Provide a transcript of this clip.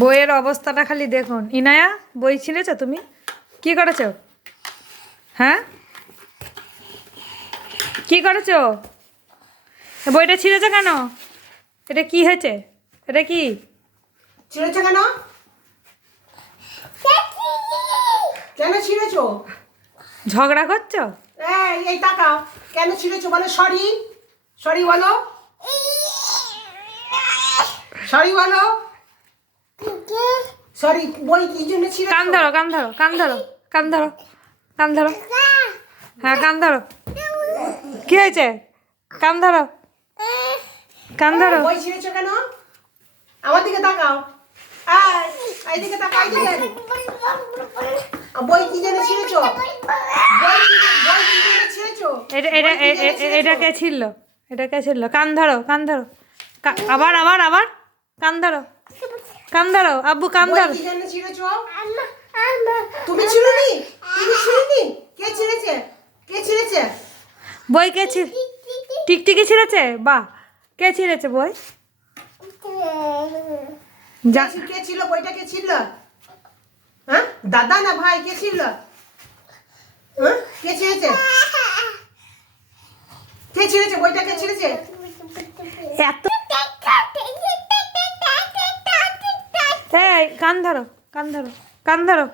বইয়ের অবস্থাটা খালি দেখুন। ইনায়া, বই ছিঁড়েছ তুমি? কি করেছ? হ্যাঁ, কি করেছ? বইটা ছিঁড়েছ কেন? এটা কি হয়েছে? এটা কি ছিঁড়েছো কেন? কেন ছিঁড়েছো? ঝগড়া করছো? এই তাকাও, কেন ছিঁড়েছো বলো? সরি, সরি বলো, সরি বলো, সরি। বই কি জন্য ছিঁড়েছো? কান ধরো, কান ধরো, কান ধরো, কান ধরো, কান ধরো। হ্যাঁ, কান ধরো। কি হয়েছে? কান ধরো, কান ধরো। বই ছিঁড়েছো কেন? আমার দিকে তাকাও, এইদিকে তাকাও, এইদিকে। বই কি জন্য ছিঁড়েছো? বই কি জন্য ছিঁড়েছো? এটা কে ছিল? এটা কে ছিল? কান ধরো, কান ধরো। আবার আবার আবার কান ধরো, কান ধরো। আব্বু কান বই ধরো। কি জন্য ছিঁড়েছো? তুমি ছিঁড়োনি? তুমি ছিঁড়োনি? কে ছিঁড়েছে? কে ছিঁড়েছে? বই কে ছিল? টিকটিকি ছিঁড়েছে? বাহ, কে ছিঁড়েছে বই? কে ছিল? বইটা কে ছিল? হ্যাঁ, দাদা না ভাই? কে ছিল? হ্যাঁ, কে ছিঁড়েছে? কে ছিঁড়েছে? বইটা কে ছিঁড়েছে? এত এই কান ধরো, কান ধরো, কান ধরো।